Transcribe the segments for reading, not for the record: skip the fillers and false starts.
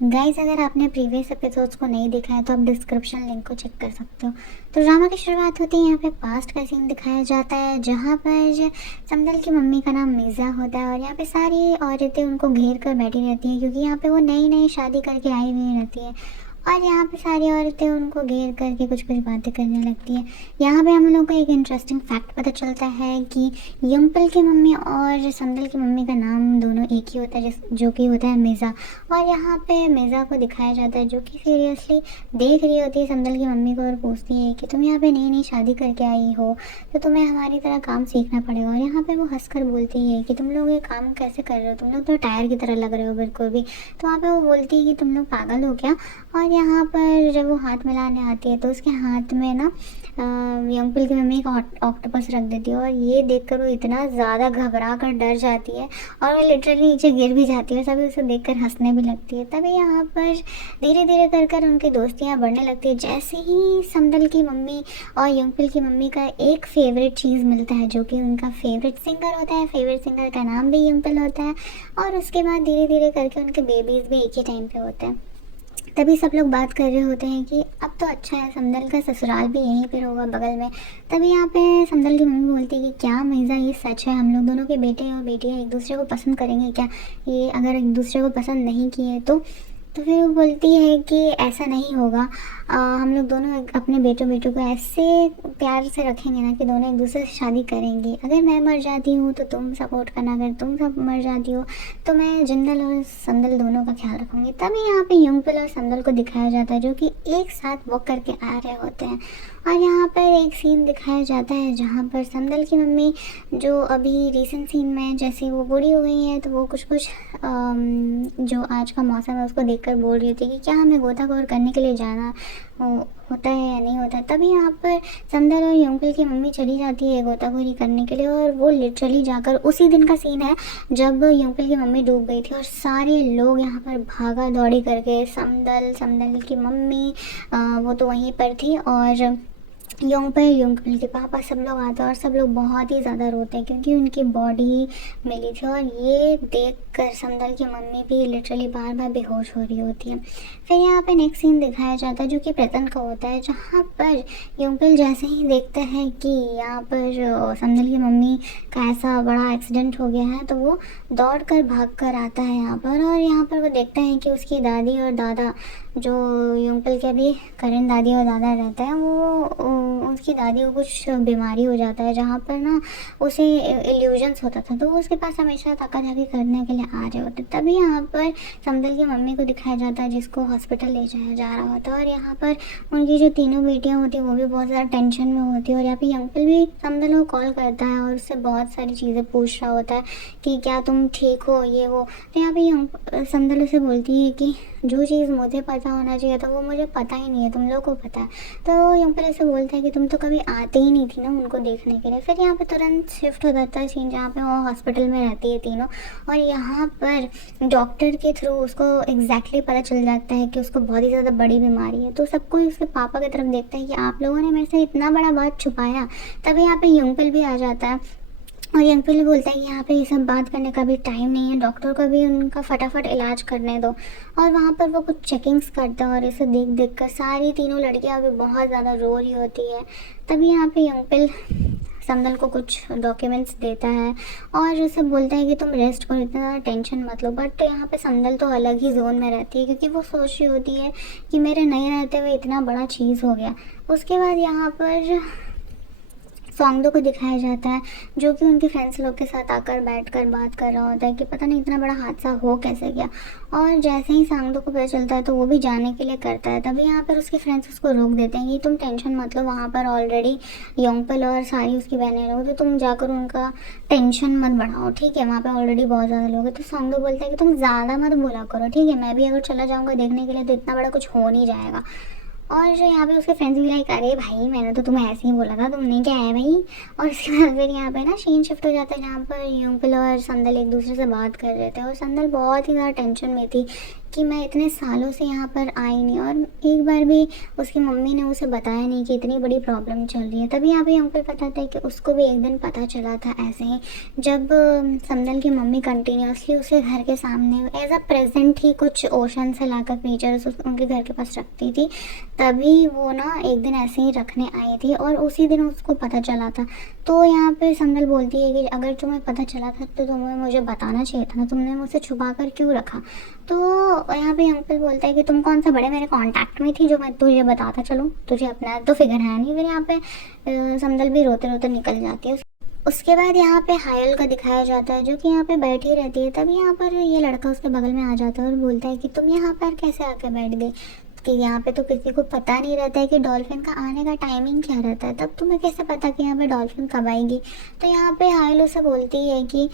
Guys, अगर आपने previous episodes को नहीं देखा है तो आप डिस्क्रिप्शन लिंक को चेक कर सकते हो। तो ड्रामा की शुरुआत होती है, यहाँ पे पास्ट का सीन दिखाया जाता है जहाँ पर समदल की मम्मी का नाम मिर्ज़ा होता है और यहाँ पे सारी औरतें उनको घेर कर बैठी रहती हैं क्योंकि यहाँ पे वो नई नई शादी करके आई हुई रहती है। और यहाँ पे सारी औरतें उनको घेर करके कुछ कुछ बातें करने लगती है। यहाँ पे हम लोग को एक इंटरेस्टिंग फैक्ट पता चलता है कि यंगपल की मम्मी और समदल की मम्मी का नाम दोनों एक ही होता है, जो कि होता है मिर्ज़ा। और यहाँ पे मिर्ज़ा को दिखाया जाता है जो कि सीरियसली देख रही होती है समदल की मम्मी को और पूछती है कि तुम यहाँ पे नई नई शादी करके आई हो तो तुम्हें हमारी तरह काम सीखना पड़ेगा। और यहाँ पे वो हंसकर बोलती है कि तुम लोग ये काम कैसे कर रहे हो, तुम लोग तो टायर की तरह लग रहे हो बिल्कुल भी। तो वहाँ पे वो बोलती है कि तुम लोग पागल हो क्या। और यहाँ पर जब वो हाथ मिलाने आती है तो उसके हाथ में ना यंगपुल की मम्मी एक ऑक्टोपस रख देती है और ये देखकर वो इतना ज़्यादा घबरा कर डर जाती है और वो लिटरली नीचे गिर भी जाती है। सभी उसे देखकर हंसने भी लगती है। तभी यहाँ पर धीरे धीरे कर कर उनकी दोस्तियाँ बढ़ने लगती है जैसे ही समदल की मम्मी और यंगपुल की मम्मी का एक फेवरेट चीज़ मिलता है जो कि उनका फेवरेट सिंगर होता है। फेवरेट सिंगर का नाम भी यंगपुल होता है। और उसके बाद धीरे धीरे करके उनके बेबीज़ भी एक ही टाइम पे होते हैं। तभी सब लोग बात कर रहे होते हैं कि अब तो अच्छा है, समदल का ससुराल भी यहीं पर होगा बगल में। तभी यहाँ पे समदल की मम्मी बोलती है कि क्या मिर्ज़ा ये सच है, हम लोग दोनों के बेटे और बेटियाँ एक दूसरे को पसंद करेंगे क्या, ये अगर एक दूसरे को पसंद नहीं किए तो फिर वो बोलती है कि ऐसा नहीं होगा। हम लोग दोनों अपने बेटों बेटों को ऐसे प्यार से रखेंगे ना कि दोनों एक दूसरे से शादी करेंगे। अगर मैं मर जाती हूँ तो तुम सपोर्ट करना, अगर तुम सब मर जाती हो तो मैं जिंदल और समदल दोनों का ख्याल रखूँगी। तभी यहाँ पे यंगपुल और समदल को दिखाया जाता है जो कि एक साथ वॉक करके आ रहे होते हैं। और यहाँ पर एक सीन दिखाया जाता है जहाँ पर समदल की मम्मी जो अभी रिसेंट सीन में जैसे वो बूढ़ी हो गई है तो वो कुछ कुछ जो आज का मौसम है उसको देखकर बोल रही होती है कि क्या हमें गोताखोर करने के लिए जाना होता है या नहीं होता है। तभी यहाँ पर समदल और यंगपुल की मम्मी चली जाती है गोताखोरी करने के लिए और वो लिटरली जाकर उसी दिन का सीन है जब यंगपुल की मम्मी डूब गई थी और सारे लोग यहाँ पर भागा दौड़ी करके समदल की मम्मी वो तो वहीं पर थी और यंगपुल के पापा सब लोग आते हैं और सब लोग बहुत ही ज़्यादा रोते हैं क्योंकि उनकी बॉडी मिली थी। और ये देख कर समदल की मम्मी भी लिटरली बार बार बेहोश हो रही होती है। फिर यहाँ पे नेक्स्ट सीन दिखाया जाता है जो कि प्रेतन का होता है जहाँ पर यंगपुल जैसे ही देखता है कि यहाँ पर समदल की मम्मी का ऐसा बड़ा एक्सीडेंट हो गया है तो वो दौड़ कर भाग कर आता है यहाँ पर। और यहाँ पर वो देखता है कि उसकी दादी और दादा जो यंगपुल के अभी करंट दादी और दादा रहते हैं वो उसकी दादी को कुछ बीमारी हो जाता है जहाँ पर ना उसे इल्यूजन्स होता था तो वो उसके पास हमेशा ताका झाकी करने के लिए आ रहे होते। तभी यहाँ पर समदल की मम्मी को दिखाया जाता है जिसको हॉस्पिटल ले जाया जा रहा होता है। और यहाँ पर उनकी जो तीनों बेटियाँ होती हैं वो भी बहुत ज़्यादा टेंशन में होती है। और यहाँ पे यंगपुल भी समदल को कॉल करता है और उससे बहुत सारी चीज़ें पूछ रहा होता है कि क्या तुम ठीक हो ये वो। तो यहाँ पे समदल उसे बोलती है कि जो चीज़ मुझे पता होना चाहिए था वो मुझे पता ही नहीं है, तुम लोग को पता है। तो यंगपुल ऐसे बोलता है कि तुम तो कभी आते ही नहीं थी ना उनको देखने के लिए। फिर यहाँ पे तुरंत शिफ्ट हो जाता है सीन जहाँ पे वो हॉस्पिटल में रहती है तीनों। और यहाँ पर डॉक्टर के थ्रू उसको एग्जैक्टली पता चल जाता है कि उसको बहुत ही ज़्यादा बड़ी बीमारी है। तो सब कोई उसके पापा की तरफ देखता है कि आप लोगों ने मेरे से इतना बड़ा बात छुपाया। तभी यहाँ पे यंगपुल भी आ जाता है और यंगपुल भी बोलता है कि यहाँ पे ये सब बात करने का भी टाइम नहीं है, डॉक्टर को भी उनका फटाफट इलाज करने दो। और वहाँ पर वो कुछ चेकिंग्स करता है और इसे देख देख कर सारी तीनों लड़कियाँ भी बहुत ज़्यादा रो रही होती है। तभी यहाँ पे यंगपुल समदल को कुछ डॉक्यूमेंट्स देता है और उसे बोलता है कि तुम रेस्ट करो, इतना ज़्यादा टेंशन मत लो। बट यहाँ पे समदल तो अलग ही जोन में रहती है क्योंकि वो सोच रही होती है कि मेरे नहीं रहते हुए इतना बड़ा चीज़ हो गया। उसके बाद यहाँ पर सौंगदो को दिखाया जाता है जो कि उनके फ्रेंड्स लोग के साथ आकर बैठकर बात कर रहा होता है कि पता नहीं इतना बड़ा हादसा हो कैसे गया। और जैसे ही सौंगदो को पता चलता है तो वो भी जाने के लिए करता है। तभी यहाँ पर उसके फ्रेंड्स उसको रोक देते हैं कि तुम टेंशन मत लो, वहाँ पर ऑलरेडी यंगपुल और सारी उसकी बहनें लोग तो तुम जाकर उनका टेंशन मत बढ़ाओ, ठीक है, वहाँ पर ऑलरेडी बहुत ज़्यादा लोग हैं। तो सौंगदो बोलता है कि तुम ज़्यादा मत बोला करो, ठीक है, मैं भी अगर चला जाऊँगा देखने के लिए तो इतना बड़ा कुछ हो नहीं जाएगा। और जो यहाँ पे उसके फ्रेंड्स भी लाइक अरे भाई मैंने तो तुम्हें ऐसे ही बोला था, तुमने क्या है भाई। और उसके बाद फिर यहाँ पे ना सीन शिफ्ट हो जाता है जहाँ पर यंगपुल और समदल एक दूसरे से बात कर रहे थे और समदल बहुत ही ज़्यादा टेंशन में थी कि मैं इतने सालों से यहाँ पर आई नहीं, और एक बार भी उसकी मम्मी ने उसे बताया नहीं कि इतनी बड़ी प्रॉब्लम चल रही है। तभी यहाँ पे अंकल बताते हैं कि उसको भी एक दिन पता चला था ऐसे ही, जब समदल की मम्मी कंटिन्यूसली उसे घर के सामने एज अ प्रेजेंट ही कुछ ओशन से लाकर फीचर्स उनके घर के पास रखती थी। तभी वो ना एक दिन ऐसे ही रखने आई थी और उसी दिन उसको पता चला था। तो यहाँ पे समदल बोलती है कि अगर तुम्हें पता चला था तो तुम्हें मुझे बताना चाहिए था ना, तुमने मुझसे छुपा कर क्यों रखा। तो यहाँ पे अंकल बोलता है कि तुम कौन सा बड़े मेरे कांटेक्ट में थी जो मैं तुझे बताता चलूँ, तुझे अपना तो फिगर है नहीं। फिर यहाँ पे समदल भी रोते रोते निकल जाती है। उसके बाद यहाँ पे हायल का दिखाया जाता है जो कि यहाँ पे बैठी रहती है। तभी यहाँ पर ये लड़का उसके बगल में आ जाता है और बोलता है कि तुम यहाँ पर कैसे आके बैठ गई, कि यहाँ पे तो किसी को पता नहीं रहता है कि डॉल्फिन का आने का टाइमिंग क्या रहता है, तब तुम्हें कैसे पता कि यहाँ पे डॉल्फिन कब आएगी। तो यहाँ पे हायल उसे बोलती है कि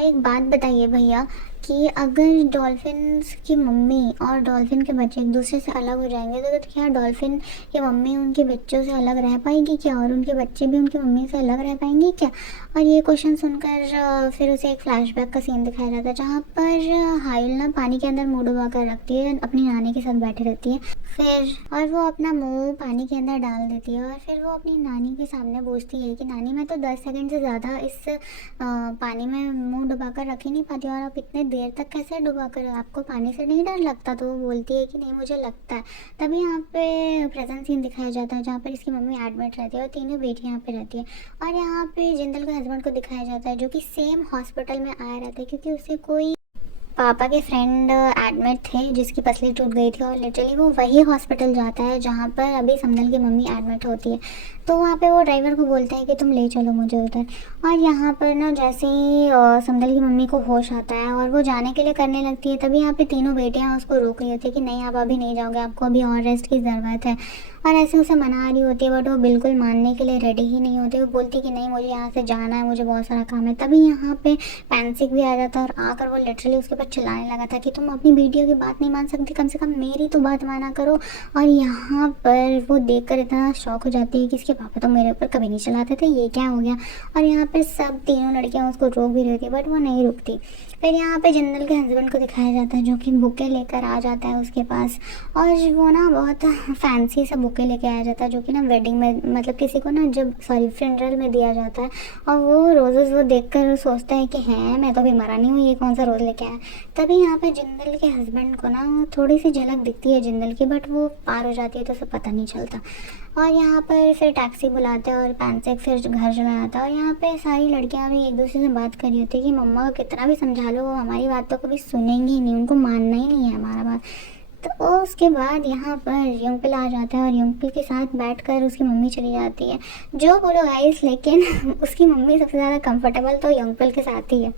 एक बात बताइए भैया, कि अगर डॉल्फिन्स की मम्मी और डॉल्फिन के बच्चे एक दूसरे से अलग हो जाएंगे तो क्या डॉल्फिन की मम्मी उनके बच्चों से अलग रह पाएगी क्या, और उनके बच्चे भी उनकी मम्मी से अलग रह पाएंगे क्या। और ये क्वेश्चन सुनकर फिर उसे एक फ्लैशबैक का सीन दिखाया जाता है जहाँ पर हाइल ना पानी के अंदर मुँह डुबा कर रखती है, अपनी नानी के साथ बैठी रहती है। फिर और वो अपना मुंह पानी के अंदर डाल देती है और फिर वो अपनी नानी के सामने पूछती है कि नानी मैं तो 10 सेकंड से ज़्यादा इस पानी में मुंह डुबा कर रख ही नहीं पाती, और आप इतने देर तक कैसे डुबा कर, आपको पानी से नहीं डर लगता। तो वो बोलती है कि नहीं मुझे लगता है। तभी यहाँ पे प्रेजेंट सीन दिखाया जाता है जहाँ पर इसकी मम्मी एडमिट रहती है और तीनों बेटियाँ यहाँ पे रहती है। और यहाँ पे जिंदल के हस्बैंड को दिखाया जाता है जो कि सेम हॉस्पिटल में आया रहता है, क्योंकि उसे कोई पापा के फ्रेंड एडमिट थे जिसकी पसली टूट गई थी, और लिटरली वो वही हॉस्पिटल जाता है जहाँ पर अभी समदल की मम्मी एडमिट होती है। तो वहाँ पे वो ड्राइवर को बोलता है कि तुम ले चलो मुझे उधर। और यहाँ पर ना जैसे ही समदल की मम्मी को होश आता है और वो जाने के लिए करने लगती है, तभी यहाँ पे तीनों बेटियाँ उसको रोक रही होती है कि नहीं आप अभी नहीं जाओगे, आपको अभी और रेस्ट की ज़रूरत है। और ऐसे उसे मना रही होती है बट वो बिल्कुल मानने के लिए रेडी ही नहीं होती। वो बोलती कि नहीं मुझे यहाँ से जाना है, मुझे बहुत सारा काम है। तभी यहाँ पे पैंसिक भी आ जाता है और आकर वो लिटरली उसके ऊपर चिल्लाने लगा था कि तुम अपनी बेटियों की बात नहीं मान सकती, कम से कम मेरी तो बात माना करो। और यहाँ पर वो देख कर इतना शौक हो जाती है कि इसके पापा तो मेरे ऊपर कभी नहीं चलाते थे, ये क्या हो गया। और यहाँ पर सब तीनों लड़कियाँ उसको रोक भी रही थी बट वो नहीं रुकती। फिर यहाँ पे जिंदल के हस्बैंड को दिखाया जाता है जो कि बुके लेकर आ जाता है उसके पास, और वो ना बहुत फैंसी सा बुके लेके आया जाता है जो कि ना वेडिंग में मतलब किसी को ना जब फ्यूनरल में दिया जाता है। और वो रोजेस वो देखकर सोचता है कि हैं मैं तो अभी मरा नहीं हूँ, ये कौन सा रोज़ लेके आया। तभी यहाँ पे जिंदल के हस्बैंड को ना थोड़ी सी झलक दिखती है जिंदल की, बट वो पार हो जाती है तो उसे पता नहीं चलता। और यहाँ पर फिर टैक्सी बुलाते हैं और पैंसिक फिर घर चला आता है। और यहाँ पे सारी लड़कियाँ भी एक दूसरे से बात कर रही होती है कि मम्मा को कितना भी समझा लो वो हमारी बात तो कभी सुनेंगी ही नहीं, उनको मानना ही नहीं है हमारा बात। तो उसके बाद यहाँ पर यंगपिल आ जाता है और यंगपिल के साथ बैठकर उसकी मम्मी चली जाती है। जो बोलो गाइस, लेकिन उसकी मम्मी सबसे ज़्यादा कंफर्टेबल तो यंगपिल के साथ ही है।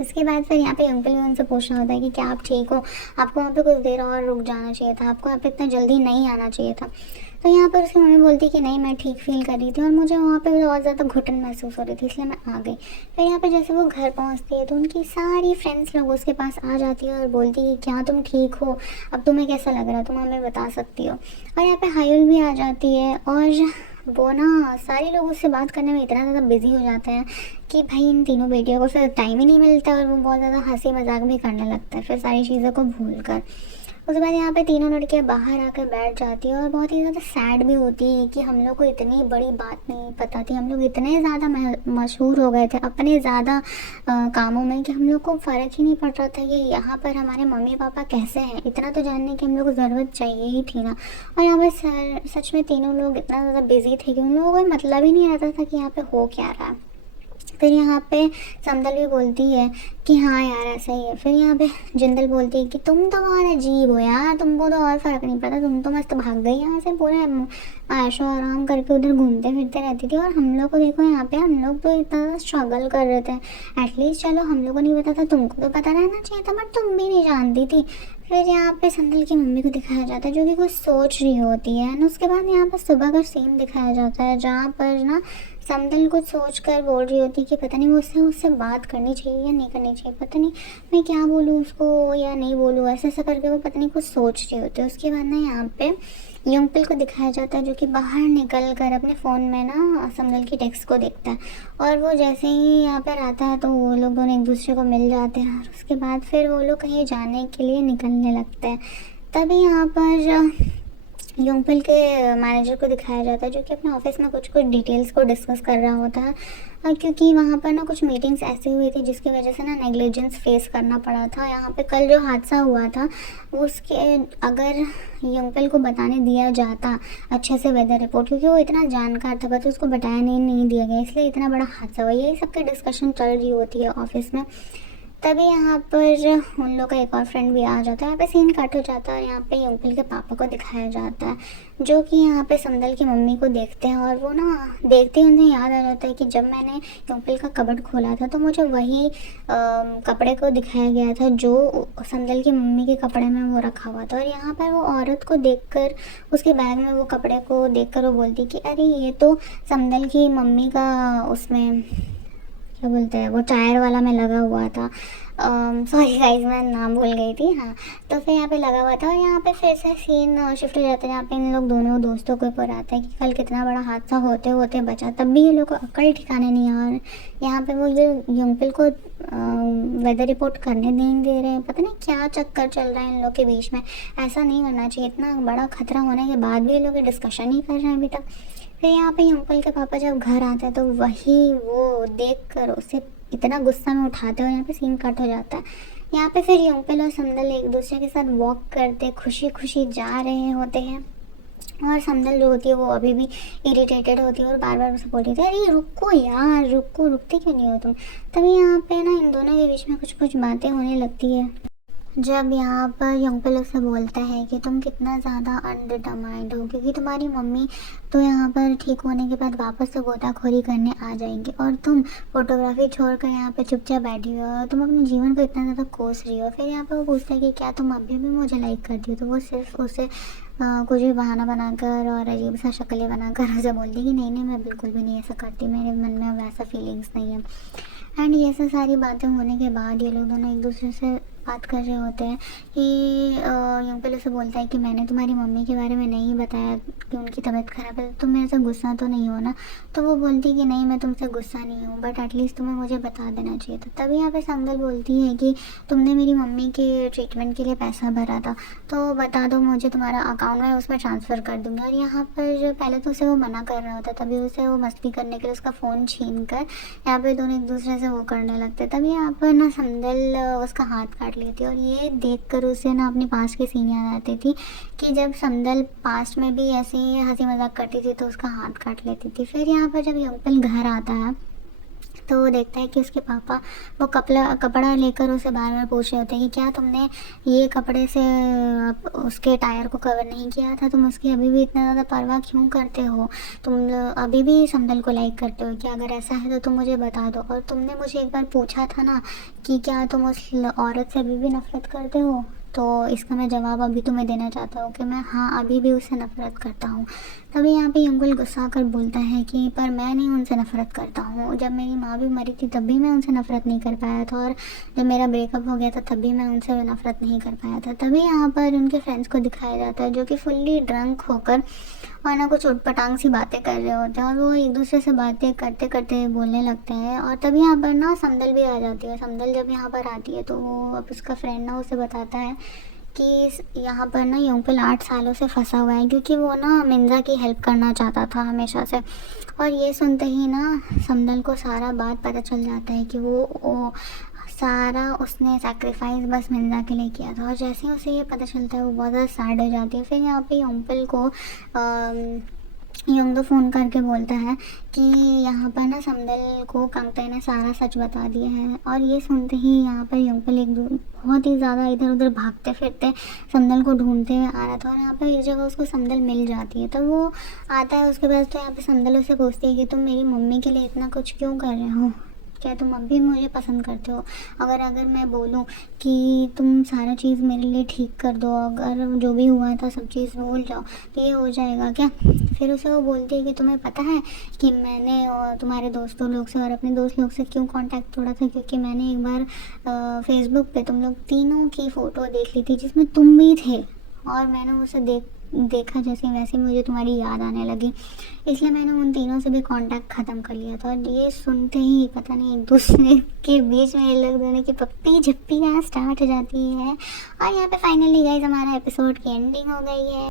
इसके बाद फिर यहाँ पे अंकल भी उनसे पूछना होता है कि क्या आप ठीक हो, आपको वहाँ पे कुछ देर और रुक जाना चाहिए था, आपको यहाँ पे इतना जल्दी नहीं आना चाहिए था। तो यहाँ पर उसकी मम्मी बोलती कि नहीं मैं ठीक फील कर रही थी और मुझे वहाँ पे बहुत ज़्यादा घुटन महसूस हो रही थी इसलिए मैं आ गई। फिर यहाँ पे जैसे वो घर पहुँचती है तो उनकी सारी फ्रेंड्स लोग उसके पास आ जाती है और बोलती है क्या तुम ठीक हो, अब तुम्हें कैसा लग रहा है, तुम हमें बता सकती हो। और यहाँ पे हायुल भी आ जाती है और वो ना सारे लोग उससे बात करने में इतना ज़्यादा बिजी हो जाते हैं कि भाई इन तीनों बेटियों को फिर टाइम ही नहीं मिलता और वो बहुत ज़्यादा हंसी मजाक भी करने लगता है फिर सारी चीज़ों को भूल कर। उसके बाद यहाँ पे तीनों लड़कियाँ बाहर आकर बैठ जाती है और बहुत ही ज़्यादा सैड भी होती है कि हम लोग को इतनी बड़ी बात नहीं पता थी, हम लोग इतने ज़्यादा मशहूर हो गए थे अपने ज़्यादा कामों में कि हम लोग को फ़र्क ही नहीं पड़ रहा था कि यहाँ पर हमारे मम्मी पापा कैसे हैं। इतना तो जानने की हम लोग को ज़रूरत चाहिए ही थी ना। और यहाँ पर सच में तीनों लोग इतना ज़्यादा बिजी थे कि उन लोगों को मतलब ही नहीं रहता था कि यहाँ पर हो क्या रहा है। फिर यहाँ पे समदल भी बोलती है कि हाँ यार ऐसा ही है। फिर यहाँ पे जिंदल बोलती है कि तुम तो बहुत अजीब हो यार, तुमको तो और फ़र्क नहीं पड़ता, तुम तो मस्त भाग गई यहाँ से, पूरे ऐशो आराम करके उधर घूमते फिरते रहती थी। और हम लोग को देखो यहाँ पे हम लोग तो इतना स्ट्रगल कर रहे थे, एटलीस्ट चलो हम लोग को नहीं पता था, तुमको तो पता रहना चाहिए था बट तुम भी नहीं जानती थी। फिर यहाँ पे समदल की मम्मी को दिखाया जाता है जो कि कुछ सोच रही होती है। एंड उसके बाद यहाँ पर सुबह का सीन दिखाया जाता है जहाँ पर ना समदल कुछ सोच कर बोल रही होती कि पता नहीं वो उससे उससे बात करनी चाहिए या नहीं करनी चाहिए, पता नहीं मैं क्या बोलूँ उसको या नहीं बोलूँ, ऐसा ऐसा करके वो पता नहीं कुछ सोच रही होती है। उसके बाद ना यहाँ पे योंगपिल को दिखाया जाता है जो कि बाहर निकल कर अपने फ़ोन में ना समदल की टेक्स्ट को देखता है, और वो जैसे ही यहाँ पर आता है तो वो लोग दोनों एक दूसरे को मिल जाते हैं, और उसके बाद फिर वो लोग कहीं जाने के लिए निकलने लगते हैं। तभी यहाँ पर योंगपिल के मैनेजर को दिखाया जाता है जो कि अपने ऑफिस में कुछ कुछ डिटेल्स को डिस्कस कर रहा होता है, क्योंकि वहाँ पर ना कुछ मीटिंग्स ऐसी हुई थी जिसकी वजह से ना नेग्लिजेंस फेस करना पड़ा था। यहाँ पे कल जो हादसा हुआ था उसके अगर योंगपिल को बताने दिया जाता अच्छे से वेदर रिपोर्ट, क्योंकि वो इतना जानकार था पर उसको बताया नहीं दिया गया, इसलिए इतना बड़ा हादसा हुआ। यही सबकी डिस्कशन चल रही होती है ऑफिस में। तभी यहाँ पर उन लोग का एक और फ्रेंड भी आ जाता है। यहाँ पे सीन कट हो जाता है और यहाँ पे योंगपिल के पापा को दिखाया जाता है जो कि यहाँ पे समदल की मम्मी को देखते हैं, और वो ना देखते ही उन्हें याद आ जाता है कि जब मैंने योंगपिल का कबर्ड खोला था तो मुझे वही कपड़े को दिखाया गया था जो समदल की मम्मी के कपड़े में वो रखा हुआ था। और यहाँ पर वो औरत को देखकर उसके बैग में वो कपड़े को देखकर वो बोलती कि अरे ये तो समदल की मम्मी का उसमें क्या बोलते हैं वो टायर वाला में लगा हुआ था। सॉरी गाइस मैं नाम भूल गई थी। हाँ, तो फिर यहाँ पे लगा हुआ था, और यहाँ पे फिर से सीन शिफ्ट हो जाता है। यहाँ पे इन लोग दोनों दोस्तों के ऊपर आता है कि कल कितना बड़ा हादसा होते होते बचा, तब भी ये लोग को अक्ल ठिकाने नहीं है। और यहाँ पे वो ये योंगपिल को वेदर रिपोर्ट करने नहीं दे रहे हैं, पता नहीं क्या चक्कर चल रहा है इन लोग के बीच में। ऐसा नहीं करना चाहिए, इतना बड़ा खतरा होने के बाद भी ये लोग डिस्कशन ही कर रहे हैं अभी तक। फिर यहाँ पे योंगपिल के पापा जब घर आते हैं तो वही वो देख कर उसे इतना गुस्सा में उठाते हैं, और यहाँ पे सीन कट हो जाता है। यहाँ पे फिर योंगपिल और समदल एक दूसरे के साथ वॉक करते खुशी खुशी जा रहे होते हैं, और समदल जो होती है वो अभी भी इरिटेटेड होती है और बार बार उसे बोलती थी अरे रुको यार रुको, रुकती क्यों नहीं हो तुम। तभी यहाँ पे ना इन दोनों के बीच में कुछ कुछ बातें होने लगती है। जब यहाँ पर योंगपिल उससे बोलता है कि तुम कितना ज़्यादा अनडिटरमाइंड हो, क्योंकि तुम्हारी मम्मी तो यहाँ पर ठीक होने के बाद वापस से गोताखोरी करने आ जाएंगी, और तुम फोटोग्राफी छोड़कर यहाँ पे चुपचाप बैठी हो और तुम अपने जीवन को इतना ज़्यादा कोस रही हो। फिर यहाँ पर वो पूछता है कि क्या तुम अभी भी मुझे लाइक करती हो, तो वो सिर्फ उसे कुछ भी बहाना बनाकर और अजीब सा शक्लें बनाकर उसे बोलती कि नहीं नहीं मैं बिल्कुल भी नहीं ऐसा करती, मेरे मन में वैसा फीलिंग्स नहीं है। एंड ये सब सारी बातें होने के बाद ये लोग दोनों एक दूसरे से बात कर रहे होते हैं कि योंगपिल उसे बोलता है कि मैंने तुम्हारी मम्मी के बारे में नहीं बताया कि उनकी तबीयत ख़राब है, तुम मेरे से गुस्सा तो नहीं हो ना। तो वो बोलती कि नहीं मैं तुमसे गुस्सा नहीं हूँ, बट एटलीस्ट तुम्हें मुझे बता देना चाहिए था। तभी यहाँ पे समदल बोलती है कि तुमने मेरी मम्मी के ट्रीटमेंट के लिए पैसा भरा था तो बता दो मुझे, तुम्हारा अकाउंट में उसमें ट्रांसफ़र कर दूँगी। और यहाँ पर पहले तो उसे वो मना कर रहा होता, तभी उसे वो मस्ती करने के लिए उसका फ़ोन छीन कर यहाँ पे दोनों एक दूसरे से वो करने लगते। तभी यहाँ पर ना समदल उसका हाथ काट लेती, और ये देखकर उसे ना अपनी पास्ट की सीन याद आती थी कि जब समदल पास्ट में भी ऐसे ही हंसी मजाक करती थी तो उसका हाथ काट लेती थी। फिर यहाँ पर जब योंगपिल घर आता है तो वो देखता है कि उसके पापा वो कपड़ा लेकर उसे बार बार पूछ रहे होते हैं कि क्या तुमने ये कपड़े से उसके टायर को कवर नहीं किया था, तुम उसकी अभी भी इतना ज़्यादा परवाह क्यों करते हो, तुम अभी भी समदल को लाइक करते हो क्या, अगर ऐसा है तो तुम मुझे बता दो। और तुमने मुझे एक बार पूछा था ना कि क्या तुम उस औरत से अभी भी नफरत करते हो, तो इसका मैं जवाब अभी तुम्हें देना चाहता हूँ कि मैं हाँ अभी भी उससे नफ़रत करता हूँ। तभी यहाँ पे योंगपिल गुस्सा कर बोलता है कि पर मैं नहीं उनसे नफ़रत करता हूँ, जब मेरी माँ भी मरी थी तब भी मैं उनसे नफ़रत नहीं कर पाया था, और जब मेरा ब्रेकअप हो गया था तब भी मैं उनसे नफ़रत नहीं कर पाया था। तभी यहाँ पर उनके फ्रेंड्स को दिखाया जाता है जो कि फुल्ली ड्रंक होकर और ना कुछ उटपटांग सी बातें कर रहे होते हैं, और वो एक दूसरे से बातें करते करते बोलने लगते हैं। और तभी यहाँ पर ना समदल भी आ जाती है। समदल जब यहाँ पर आती है तो वो अब उसका फ्रेंड ना उसे बताता है कि यहाँ पर ना योंगपिल 8 सालों से फंसा हुआ है, क्योंकि वो ना मिंजा की हेल्प करना चाहता था हमेशा से। और ये सुनते ही ना समदल को सारा बात पता चल जाता है कि वो सारा उसने सैक्रिफाइस बस मिंजा के लिए किया था। और जैसे ही उसे ये पता चलता है वो बहुत ज़्यादा सैड हो जाती है। फिर यहाँ पे योंगपिल को योंगदो फ़ोन करके बोलता है कि यहाँ पर ना समदल को कांगताई ने सारा सच बता दिया है। और ये सुनते ही यहाँ पर योंगपिल बहुत ही ज़्यादा इधर उधर भागते फिरते समदल को ढूंढते हुए आ रहा था, और यहाँ पर एक जगह उसको समदल मिल जाती है। तो वो आता है उसके पास, तो यहाँ पे समदल उससे पूछती है कि तुम मेरी मम्मी के लिए इतना कुछ क्यों कर रहे हो, क्या तुम अब भी मुझे पसंद करते हो? अगर मैं बोलूँ कि तुम सारा चीज़ मेरे लिए ठीक कर दो, अगर जो भी हुआ था सब चीज़ भूल जाओ, तो ये हो जाएगा क्या? फिर उसे वो बोलती है कि तुम्हें पता है कि मैंने और तुम्हारे दोस्तों लोग से और अपने दोस्त लोग से क्यों कांटेक्ट तोड़ा था? क्योंकि मैंने एक बार फेसबुक पे तुम लोग तीनों की फ़ोटो देख ली थी जिसमें तुम भी थे, और मैंने उसे देखा जैसे वैसे मुझे तुम्हारी याद आने लगी, इसलिए मैंने उन तीनों से भी कांटेक्ट ख़त्म कर लिया था। और ये सुनते ही पता नहीं एक दूसरे के बीच में ये लोग दोनों की पप्पी झप्पी यहाँ स्टार्ट हो जाती है। और यहाँ पे फाइनली गाइस हमारा एपिसोड की एंडिंग हो गई है।